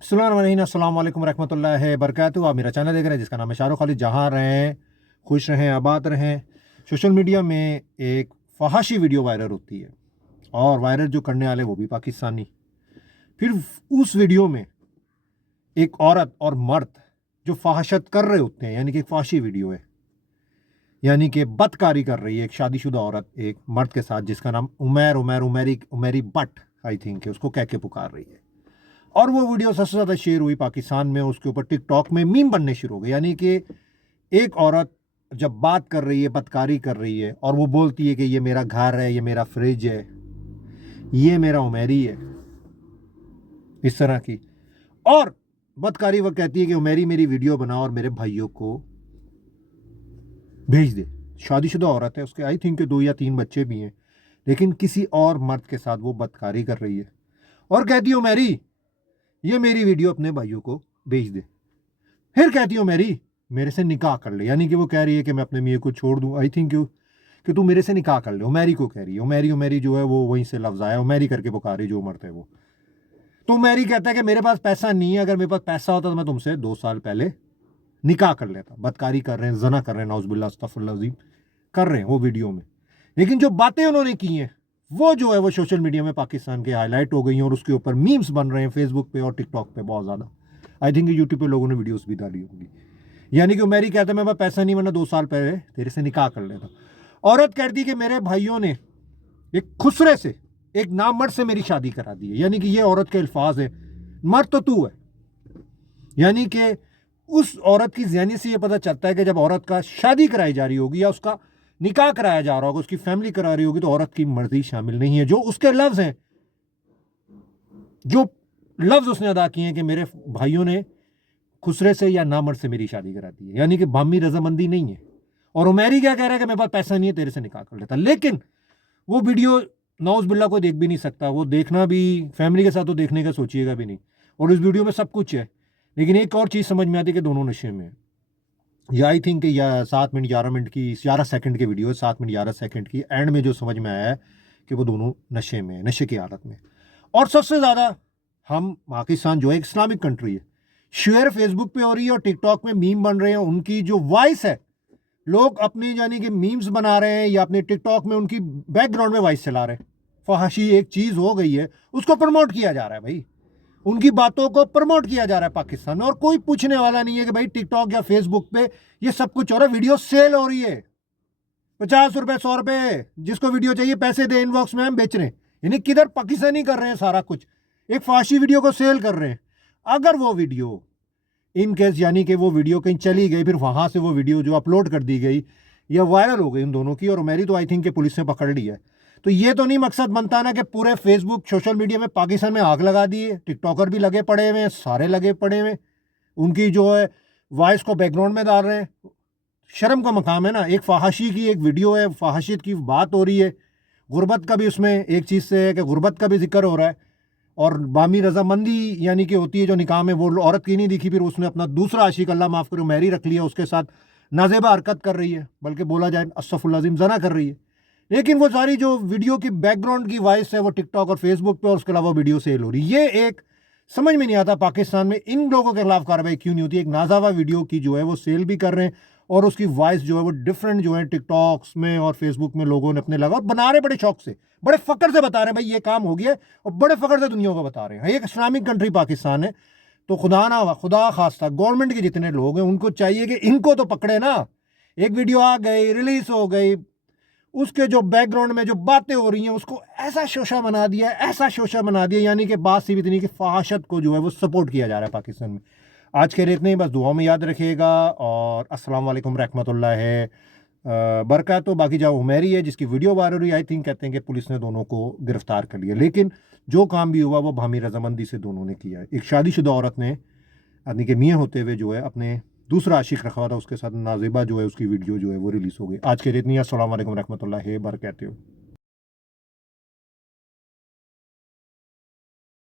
अस्सलाम वालेकुम रहमतुल्लाहि बरकातहू। आप मेरा चैनल देख रहे हैं जिसका नाम है शाहरुख खालिद। जहाँ रहें, खुश रहें, आबाद रहें। सोशल मीडिया में एक फहाशी वीडियो वायरल होती है और वायरल जो करने वाले वो भी पाकिस्तानी। फिर उस वीडियो में एक औरत और मर्द जो फहाशत कर रहे होते हैं, यानी कि एक फहाशी वीडियो है, यानी कि बदकारी कर रही है एक शादीशुदा औरत एक मर्द के साथ जिसका नाम उमेरी बट आई थिंक है, उसको कह के पुकार रही है। और वो वीडियो सबसे ज़्यादा शेयर हुई पाकिस्तान में, उसके ऊपर टिकटॉक में मीम बनने शुरू हो गए। यानी कि एक औरत जब बात कर रही है, बदकारी कर रही है और वो बोलती है कि ये मेरा घर है, ये मेरा फ्रिज है, ये मेरा उमेरी है, इस तरह की। और बदकारी वो कहती है कि उमेरी मेरी वीडियो बना और मेरे भाइयों को भेज दे। शादीशुदा औरत है, उसके आई थिंक 2 या 3 बच्चे भी हैं, लेकिन किसी और मर्द के साथ वो बदकारी कर रही है और कहती है उमेरी ये मेरी वीडियो अपने भाइयों को भेज दे। फिर कहती हूँ मेरी मेरे से निकाह कर ले, यानी कि वो कह रही है कि मैं अपने मियाँ को छोड़ दूँ। आई थिंक कि तू मेरे से निकाह कर ले। उमेरी को कह रही है। उमेरी जो है वो वहीं से लफ्ज़ आया, उमेरी करके पुकारी जो उम्र थे वो। तो उमेरी कहता है कि मेरे पास पैसा नहीं है, अगर मेरे पास पैसा होता तो मैं तुमसे 2 साल पहले निकाह कर लेता। बदकारी कर रहे हैं, जना कर रहे हैं, नाउज़ुबिल्लाह अस्तगफुरुल्लाह अज़ीम कर रहे हैं वो वीडियो में। लेकिन जो बातें उन्होंने की हैं वो जो है वो सोशल मीडिया में पाकिस्तान के हाईलाइट हो गई हैं और उसके ऊपर मीम्स बन रहे हैं फेसबुक पे और टिकटॉक पे बहुत ज़्यादा। आई थिंक यूट्यूब पे लोगों ने वीडियोस भी डाली होंगी। यानी कि मेरी कहता है मेरे पास पैसा नहीं, वरना 2 साल पहले तेरे से निकाह कर लेता। औरत कहती कि मेरे भाइयों ने एक खुसरे से, एक नामर्द से मेरी शादी करा दी है। यानी कि ये औरत के अल्फाज है, मर्द तो तू है। यानी कि उस औरत की ज़हनी से ये पता चलता है कि जब औरत का शादी कराई जा रही होगी या उसका निकाह कराया जा रहा होगा, उसकी फैमिली करा रही होगी, तो औरत की मर्जी शामिल नहीं है। जो उसके लफ्ज़ हैं, जो लफ्ज़ उसने अदा किए हैं कि मेरे भाइयों ने खुसरे से या नामर्द से मेरी शादी करा दी है, यानी कि बामी रजामंदी नहीं है। और उमेरी क्या कह रहा है कि मेरे पास पैसा नहीं है, तेरे से निकाह कर लेता। लेकिन वो वीडियो नौज बिल्ला को देख भी नहीं सकता, वो देखना भी फैमिली के साथ तो देखने का सोचिएगा भी नहीं। और इस वीडियो में सब कुछ है, लेकिन एक और चीज़ समझ में आती है कि दोनों नशे में है। या आई थिंक या 7 मिनट 11 मिनट की 11 सेकंड की वीडियो है, 7 मिनट 11 सेकंड की। एंड में जो समझ में आया है कि वो दोनों नशे में है, नशे की हालत में। और सबसे ज़्यादा हम पाकिस्तान जो है एक इस्लामिक कंट्री है, शेयर फेसबुक पे हो रही है और टिकटॉक में मीम बन रहे हैं। उनकी जो वॉइस है, लोग अपनी यानी कि मीम्स बना रहे हैं या अपने टिकटॉक में उनकी बैकग्राउंड में वॉइस चला रहे हैं। फहाशी एक चीज़ हो गई है, उसको प्रमोट किया जा रहा है भाई। उनकी बातों को प्रमोट किया जा रहा है पाकिस्तान में, और कोई पूछने वाला नहीं है कि भाई टिकटॉक या फेसबुक पे ये सब कुछ हो रहा है। वीडियो सेल हो रही है, 50 रुपए 100 रुपए, जिसको वीडियो चाहिए पैसे दे, इनबॉक्स में हम बेच रहे हैं। यानी किधर पाकिस्तानी कर रहे हैं सारा कुछ, एक फाशी वीडियो को सेल कर रहे हैं। अगर वो वीडियो इन केस यानी कि वो वीडियो कहीं चली गई, फिर वहां से वो वीडियो जो अपलोड कर दी गई या वायरल हो गई उन दोनों की, और मेरी तो आई थिंक कि पुलिस ने पकड़ ली है, तो ये तो नहीं मकसद बनता ना कि पूरे फेसबुक सोशल मीडिया में पाकिस्तान में आग लगा दी है। टिकटॉकर भी लगे पड़े हुए हैं, सारे लगे पड़े हुए हैं, उनकी जो है वॉइस को बैकग्राउंड में डाल रहे हैं। शर्म का मकाम है ना। एक फहाशी की एक वीडियो है, फहाशियत की बात हो रही है, गुर्बत का भी उसमें एक चीज़ से है कि गुर्बत का भी जिक्र हो रहा है, और बामी रजामंदी यानी कि होती है जो निकाह में, वो औरत की नहीं दिखी, फिर उसने अपना दूसरा आशिक, अल्लाह माफ़ करो, मैरी रख लिया, उसके साथ नाजेबा हरकत कर रही है, बल्कि बोला जाए अस्तगफुरुल्लाह अज़ीम जना कर रही है। लेकिन वो सारी जो वीडियो की बैकग्राउंड की वॉइस है वो टिकटॉक और फेसबुक पे और उसके अलावा वीडियो सेल हो रही है। ये एक समझ में नहीं आता पाकिस्तान में इन लोगों के खिलाफ कार्रवाई क्यों नहीं होती। एक नाजावा वीडियो की जो है वो सेल भी कर रहे हैं और उसकी वॉइस जो है वो डिफरेंट जो है टिकटॉक्स में और फेसबुक में लोगों ने अपने लगा और बना रहे, बड़े शौक से, बड़े फ़ख्र से बता रहे हैं भाई ये काम हो गया है, और बड़े फ़ख्र से दुनिया को बता रहे हैं। एक इस्लामिक कंट्री पाकिस्तान है, तो खुदा खास्ता गवर्नमेंट के जितने लोग हैं उनको चाहिए कि इनको तो पकड़े ना। एक वीडियो आ गई, रिलीज हो गई, उसके जो बैकग्राउंड में जो बातें हो रही हैं उसको ऐसा शोशा बना दिया, ऐसा शोशा बना दिया, यानी कि बात सी इतनी कि फहाशत को जो है वो सपोर्ट किया जा रहा है पाकिस्तान में। आज के लिए इतने ही, बस दुआ में याद रखिएगा, और अस्सलाम वालेकुम रहमतुल्लाहि बरकातहू। बाकी जो उमेरी है जिसकी वीडियो वायरल हुई, आई थिंक कहते हैं कि पुलिस ने दोनों को गिरफ्तार कर लिया, लेकिन जो काम भी हुआ वो बामी रजामंदी से दोनों ने किया है। एक शादीशुदा औरत ने आदमी के मियाँ होते हुए जो है अपने दूसरा आशिक रखा हुआ था, उसके साथ नाजिबा जो है उसकी वीडियो जो है वो रिलीज़ हो गई। आज के लिए इतनी। अस्सलाम वालेकुम रहमतुल्लाहि बरकातहू।